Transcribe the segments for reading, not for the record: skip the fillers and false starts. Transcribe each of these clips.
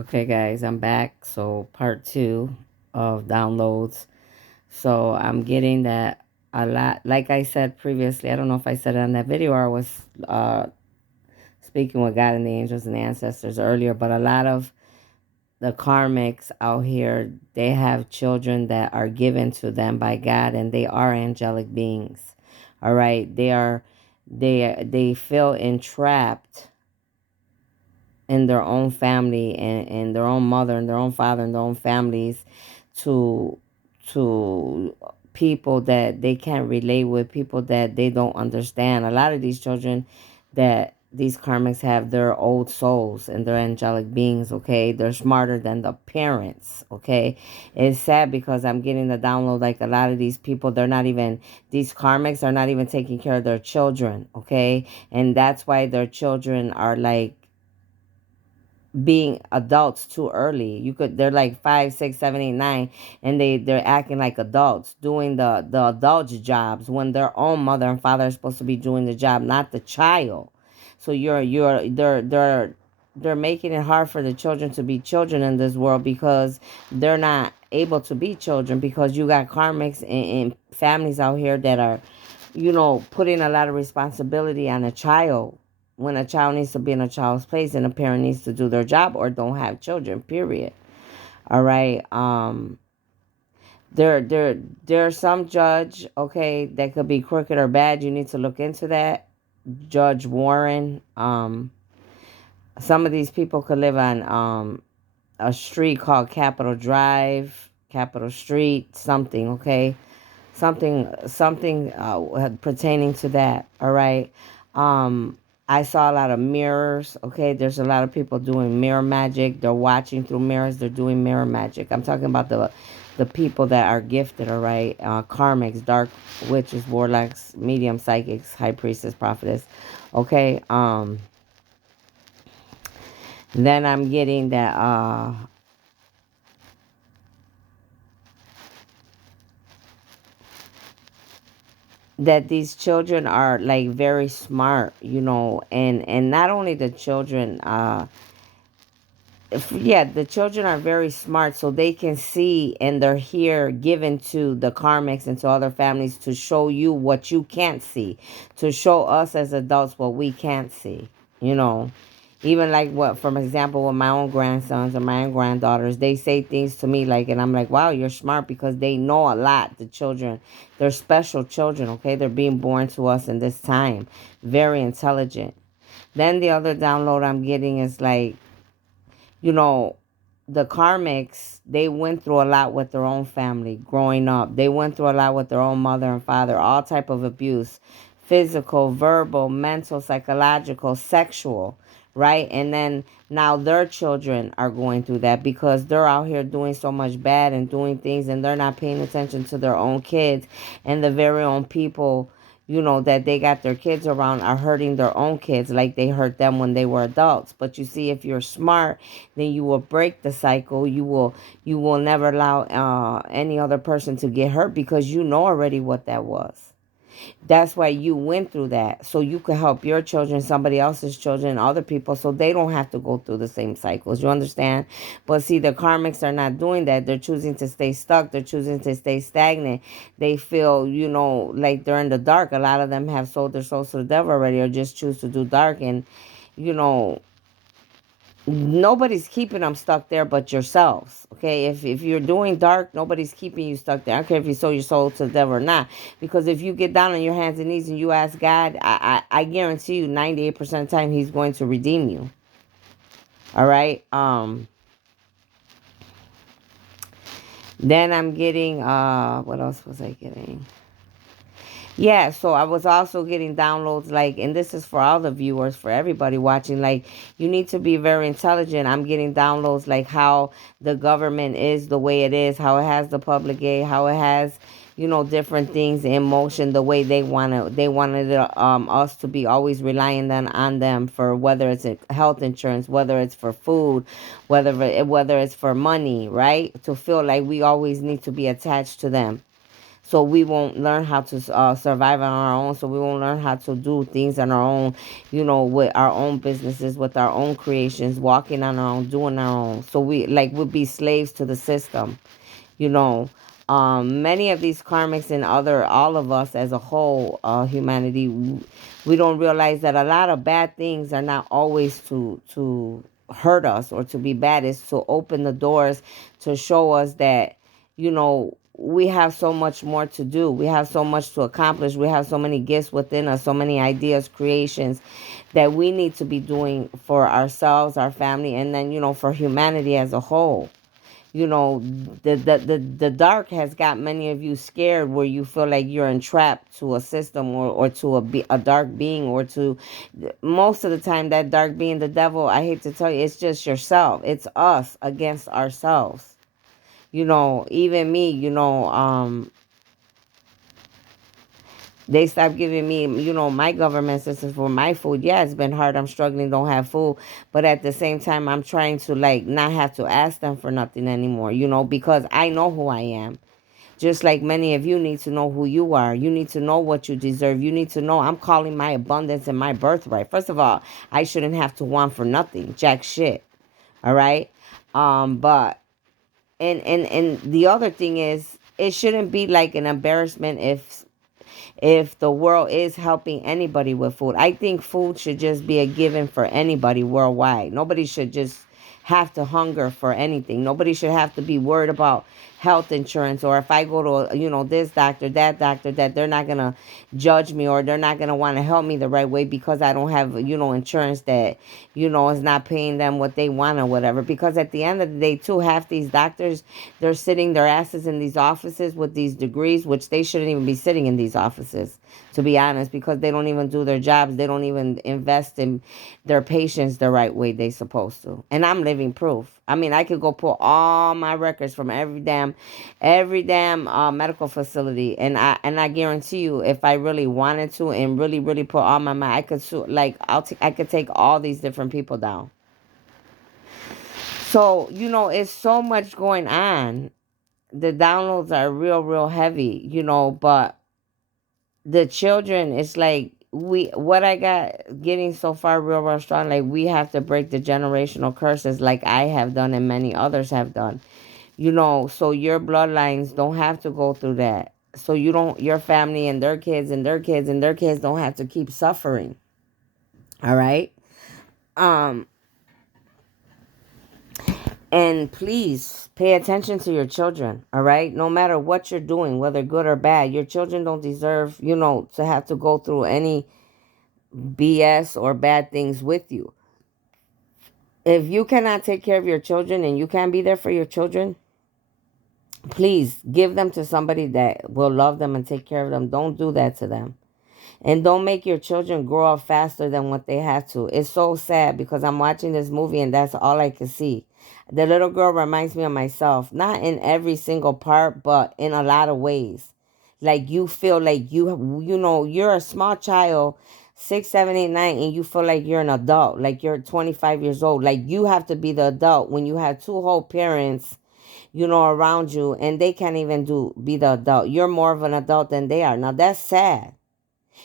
Okay, guys, I'm back. So, part two of downloads. So, I'm getting that a lot. Like I said previously, I don't know if I said it on that video or I was speaking with God and the angels and the ancestors earlier, but a lot of the karmics out here, they have children that are given to them by God, and they are angelic beings. All right, they feel entrapped in their own family and their own mother and their own father and their own families to to people that they can't relate with, people that they don't understand. A lot of these children that these karmics have, their old souls and they're angelic beings, okay? They're smarter than the parents, okay? It's sad because I'm getting the download like a lot of these people, they're not even, these karmics are not even taking care of their children, okay? And that's why their children are like being adults too early. They're like 5, 6, 7, 8, 9, and they're acting like adults, doing the adults jobs when their own mother and father are supposed to be doing the job, not the child. So they're making it hard for the children to be children in this world because they're not able to be children because you got karmics and families out here that are, putting a lot of responsibility on a child when a child needs to be in a child's place and a parent needs to do their job or don't have children, period. All right. There there there's some judge, okay, that could be crooked or bad. You need to look into that. Judge Warren. Some of these people could live on a street called Capitol Drive, Capitol Street, something, okay? Something pertaining to that, all right? I saw a lot of mirrors, okay? There's a lot of people doing mirror magic. They're watching through mirrors. They're doing mirror magic. I'm talking about the people that are gifted, all right? Karmics, dark witches, warlocks, medium, psychics, high priestess, prophetess, okay? Then I'm getting that these children are like very smart, and not only the children, yeah, the children are very smart, so they can see, and they're here given to the karmics and to other families to show you what you can't see, to show us as adults what we can't see, you know. Even like what, for example, with my own grandsons or my own granddaughters, they say things to me like, and I'm like, wow, you're smart because they know a lot. The children, they're special children, okay? They're being born to us in this time, very intelligent. Then the other download I'm getting is like, you know, the karmics, they went through a lot with their own family growing up. They went through a lot with their own mother and father, all type of abuse, physical, verbal, mental, psychological, sexual, right? And then now their children are going through that because they're out here doing so much bad and doing things, and they're not paying attention to their own kids, and the very own people, that they got their kids around are hurting their own kids like they hurt them when they were adults. But you see, if you're smart, then you will break the cycle. You will never allow any other person to get hurt because you know already what that was. That's why you went through that, so you could help your children, somebody else's children, other people, so they don't have to go through the same cycles. You understand? But see, the karmics are not doing that. They're choosing to stay stuck. They're choosing to stay stagnant. They feel, like they're in the dark. A lot of them have sold their souls to the devil already, or just choose to do dark. And you know nobody's keeping them stuck there but yourselves, okay? If you're doing dark, nobody's keeping you stuck there. I don't care if you sold your soul to the devil or not, because if you get down on your hands and knees and you ask God, I guarantee you 98% of the time he's going to redeem you. All right. Then I'm getting what else was I getting? Yeah, so I was also getting downloads like, and this is for all the viewers, for everybody watching, like, you need to be very intelligent. I'm getting downloads like how the government is the way it is, how it has the public aid, how it has, different things in motion the way they wanted us to be always relying on them for whether it's health insurance, whether it's for food, whether it's for money, right? To feel like we always need to be attached to them. So we won't learn how to survive on our own. So we won't learn how to do things on our own, with our own businesses, with our own creations, walking on our own, doing our own. So we'll be slaves to the system, you know. Many of these karmics and all of us as a whole, humanity, we don't realize that a lot of bad things are not always to hurt us or to be bad. It's to open the doors to show us that, we have so much more to do. We have so much to accomplish. We have so many gifts within us, so many ideas, creations that we need to be doing for ourselves, our family, and then, for humanity as a whole. you know the dark has got many of you scared, where you feel like you're entrapped to a system, or to a dark being, or to, most of the time, that dark being, the devil. I hate to tell you, it's just yourself. It's us against ourselves. Even me, they stopped giving me, my government assistance for my food. Yeah, it's been hard. I'm struggling, don't have food. But at the same time, I'm trying to, like, not have to ask them for nothing anymore, because I know who I am. Just like many of you need to know who you are. You need to know what you deserve. You need to know I'm calling my abundance and my birthright. First of all, I shouldn't have to want for nothing. Jack shit. All right? But and the other thing is, it shouldn't be like an embarrassment if the world is helping anybody with food. I think food should just be a given for anybody worldwide. Nobody should just have to hunger for anything. Nobody should have to be worried about health insurance, or if I go to, this doctor, that they're not going to judge me, or they're not going to want to help me the right way because I don't have, insurance that, is not paying them what they want or whatever. Because at the end of the day, too, half these doctors, they're sitting their asses in these offices with these degrees, which they shouldn't even be sitting in these offices, to be honest, because they don't even do their jobs. They don't even invest in their patients the right way they supposed to. And I'm living proof. I mean, I could go pull all my records from every damn medical facility, and I guarantee you, if I really wanted to and really really put all my mind, I could like I could take all these different people down. So it's so much going on. The downloads are real real heavy, but the children, it's like, what I got getting so far real real strong, like, we have to break the generational curses, like I have done and many others have done, so your bloodlines don't have to go through that, so you don't, your family and their kids and their kids and their kids don't have to keep suffering. All right. um and please pay attention to your children. All right, no matter what you're doing, whether good or bad, your children don't deserve, to have to go through any BS or bad things with you. If you cannot take care of your children and you can't be there for your children, please give them to somebody that will love them and take care of them. Don't do that to them. And don't make your children grow up faster than what they have to. It's so sad, because I'm watching this movie and that's all I can see. The little girl reminds me of myself, not in every single part, but in a lot of ways. Like, you feel like you're a small child, 6, 7, 8, 9, and you feel like you're an adult, like you're 25 years old. Like, you have to be the adult when you have two whole parents, around you, and they can't even be the adult. You're more of an adult than they are. Now that's sad.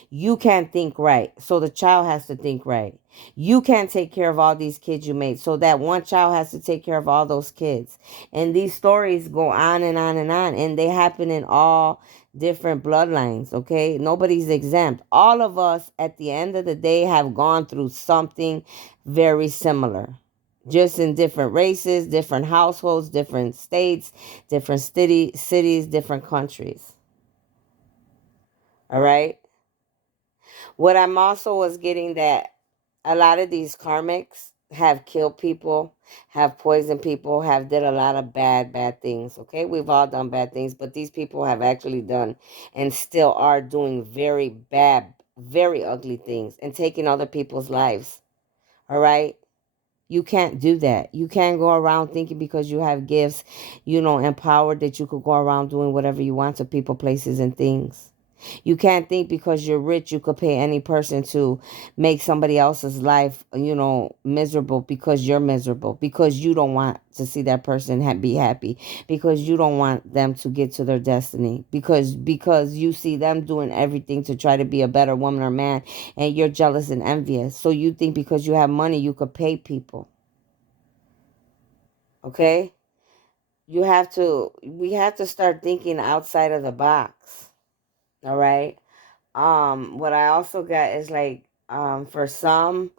You can't think right, so the child has to think right. You can't take care of all these kids you made, so that one child has to take care of all those kids. And these stories go on and on and on, and they happen in all different bloodlines, okay? Nobody's exempt. All of us, at the end of the day, have gone through something very similar. Just in different races, different households, different states, different cities, different countries. All right? What I'm also was getting, that a lot of these karmics have killed people, have poisoned people, have did a lot of bad things. Okay, we've all done bad things, but these people have actually done and still are doing very bad, very ugly things, and taking other people's lives. All right. You can't do that. You can't go around thinking because you have gifts, empowered, that you could go around doing whatever you want to people, places, and things. You can't think because you're rich you could pay any person to make somebody else's life, miserable because you're miserable, because you don't want to see that person be happy, because you don't want them to get to their destiny, because you see them doing everything to try to be a better woman or man, and you're jealous and envious. So you think because you have money you could pay people. Okay? We have to start thinking outside of the box. All right? What I also got is like, for some,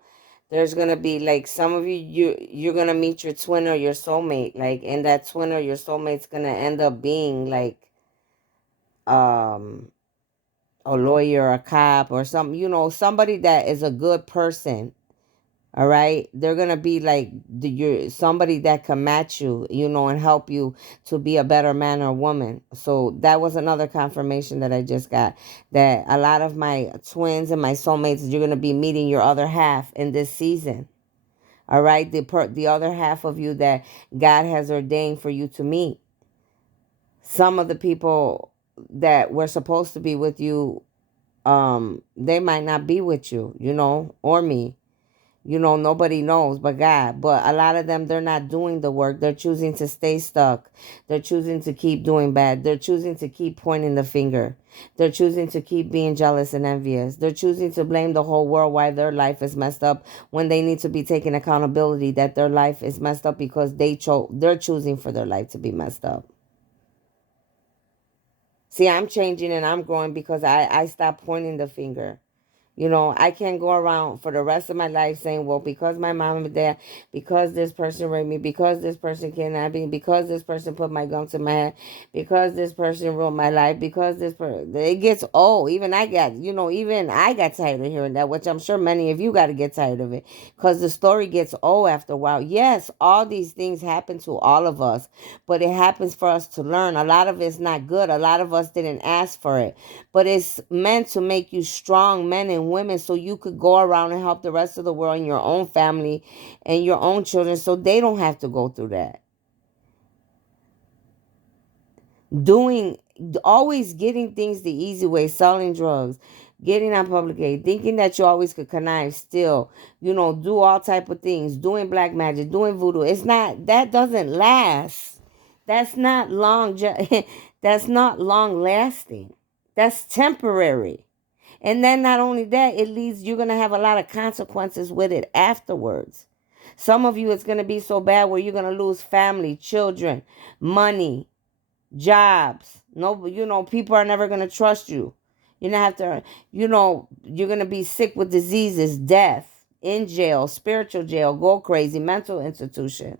there's gonna be like some of you're gonna meet your twin or your soulmate, like, and that twin or your soulmate's gonna end up being like, um a lawyer, a cop, or something, somebody that is a good person. All right, they're gonna be like you're somebody that can match you, and help you to be a better man or woman. So that was another confirmation that I just got, that a lot of my twins and my soulmates, you're gonna be meeting your other half in this season. All right, the other half of you that God has ordained for you to meet. Some of the people that were supposed to be with you, they might not be with you, or me. Nobody knows but God. But a lot of them, they're not doing the work. They're choosing to stay stuck. They're choosing to keep doing bad. They're choosing to keep pointing the finger. They're choosing to keep being jealous and envious. They're choosing to blame the whole world why their life is messed up, when they need to be taking accountability that their life is messed up because they're choosing for their life to be messed up. See, I'm changing and I'm growing because I stopped pointing the finger. I can't go around for the rest of my life saying, well, because my mom and dad, because this person raped me, because this person kidnapped me, because this person put my gun to my head, because this person ruined my life, because this person, it gets old. Even I got tired of hearing that, which I'm sure many of you got to get tired of it, because the story gets old after a while. Yes, all these things happen to all of us, but it happens for us to learn. A lot of it's not good. A lot of us didn't ask for it, but it's meant to make you strong men and women so you could go around and help the rest of the world and your own family and your own children so they don't have to go through that. Doing Always getting things the easy way, selling drugs, getting on public aid, thinking that you always could connive, steal, do all type of things, doing black magic, doing voodoo. That doesn't last. That's not long. That's not long lasting. That's temporary. And then not only that, you're going to have a lot of consequences with it afterwards. Some of you, it's going to be so bad where you're going to lose family, children, money, jobs. No, people are never going to trust you. You're going to have to, you're going to be sick with diseases, death, in jail, spiritual jail, go crazy, mental institution.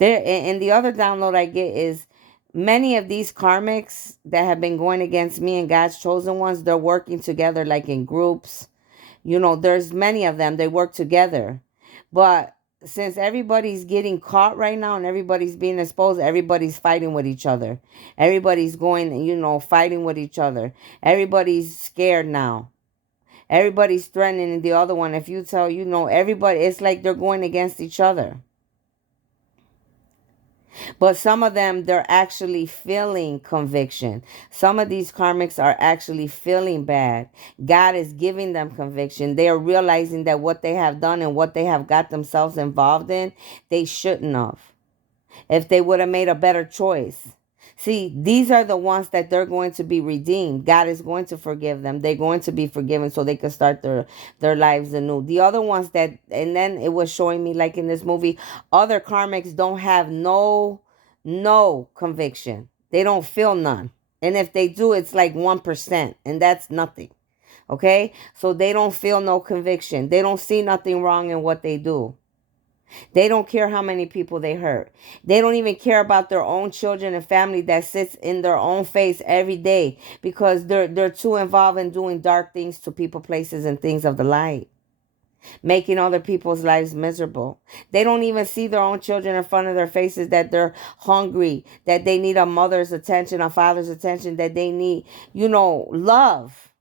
And the other download I get is, many of these karmics that have been going against me and God's chosen ones, they're working together like in groups. There's many of them. They work together. But since everybody's getting caught right now and everybody's being exposed, everybody's fighting with each other. Everybody's going, fighting with each other. Everybody's scared now. Everybody's threatening the other one. If you tell, everybody, it's like they're going against each other. But some of them, they're actually feeling conviction. Some of these karmics are actually feeling bad. God is giving them conviction. They are realizing that what they have done and what they have got themselves involved in, they shouldn't have. If they would have made a better choice. See, these are the ones that they're going to be redeemed. God is going to forgive them. They're going to be forgiven so they can start their lives anew. The other ones and then it was showing me, like in this movie, other karmics don't have no conviction. They don't feel none. And if they do, it's like 1%, and that's nothing. Okay? So they don't feel no conviction. They don't see nothing wrong in what they do. They don't care how many people they hurt. They don't even care about their own children and family that sits in their own face every day, because they're too involved in doing dark things to people, places, and things of the light, making other people's lives miserable. They don't even see their own children in front of their faces, that they're hungry, that they need a mother's attention, a father's attention, that they need, love.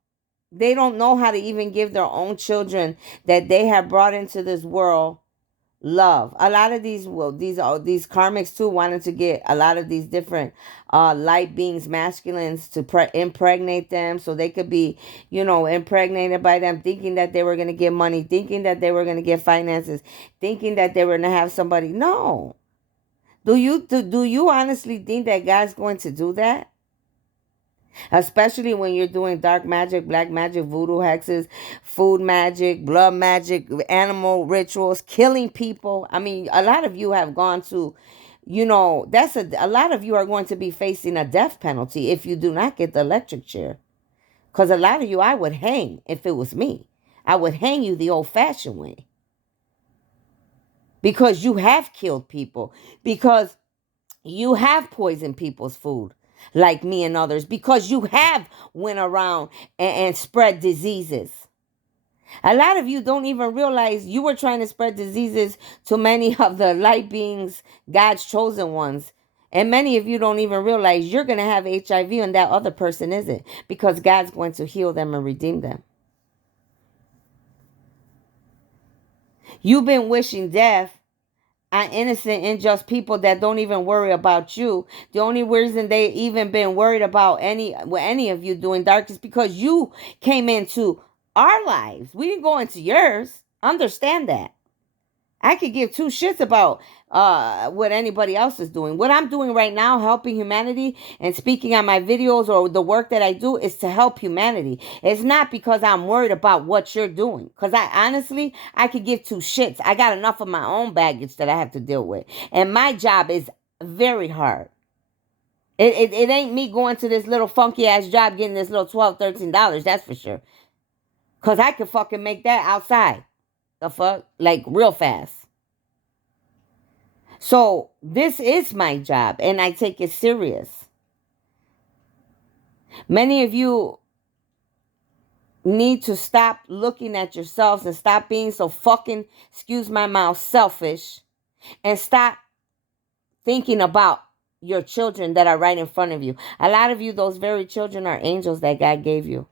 They don't know how to even give their own children that they have brought into this world love. A lot of these, well, these karmics too wanted to get a lot of these different light beings, masculines, to impregnate them so they could be, impregnated by them, thinking that they were going to get money, thinking that they were going to get finances, thinking that they were going to have somebody. No. Do you honestly think that God's going to do that? Especially when you're doing dark magic, black magic, voodoo hexes, food magic, blood magic, animal rituals, killing people. I mean, a lot of you have gone to, that's a lot of you are going to be facing a death penalty if you do not get the electric chair. Because a lot of you, I would hang if it was me. I would hang you the old fashioned way. Because you have killed people. Because you have poisoned people's food like me and others, because you have went around and spread diseases. A lot of you don't even realize you were trying to spread diseases to many of the light beings, God's chosen ones. And many of you don't even realize you're going to have HIV and that other person isn't, because God's going to heal them and redeem them. You've been wishing death on innocent, unjust people that don't even worry about you. The only reason they even been worried about any of you doing dark is because you came into our lives. We didn't go into yours. Understand that. I could give two shits about what anybody else is doing. What I'm doing right now, helping humanity and speaking on my videos or the work that I do, is to help humanity. It's not because I'm worried about what you're doing. Because I could give two shits. I got enough of my own baggage that I have to deal with. And my job is very hard. It ain't me going to this little funky ass job getting this little $12, $13. That's for sure. Because I could fucking make that outside. The fuck? Like real fast. So this is my job and I take it serious. Many of you need to stop looking at yourselves and stop being so fucking, excuse my mouth, selfish, and stop thinking about your children that are right in front of you. A lot of you, those very children are angels that God gave you.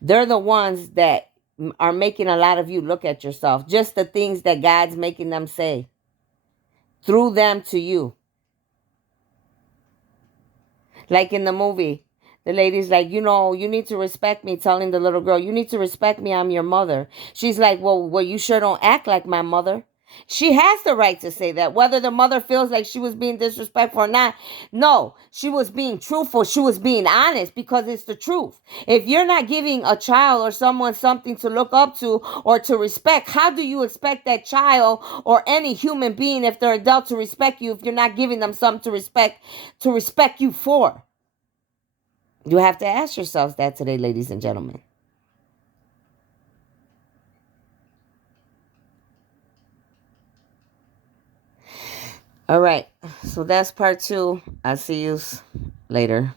They're the ones that are making a lot of you look at yourself. Just the things that God's making them say through them to you. Like in the movie, the lady's like, you need to respect me, telling the little girl, you need to respect me, I'm your mother. She's like, well, you sure don't act like my mother. She has the right to say that, whether the mother feels like she was being disrespectful or not. No, she was being truthful. She was being honest, because it's the truth. If you're not giving a child or someone something to look up to or to respect, how do you expect that child or any human being, if they're adult, to respect you if you're not giving them something to respect you for? You have to ask yourselves that today, ladies and gentlemen. All right. So that's part 2. I'll see you later.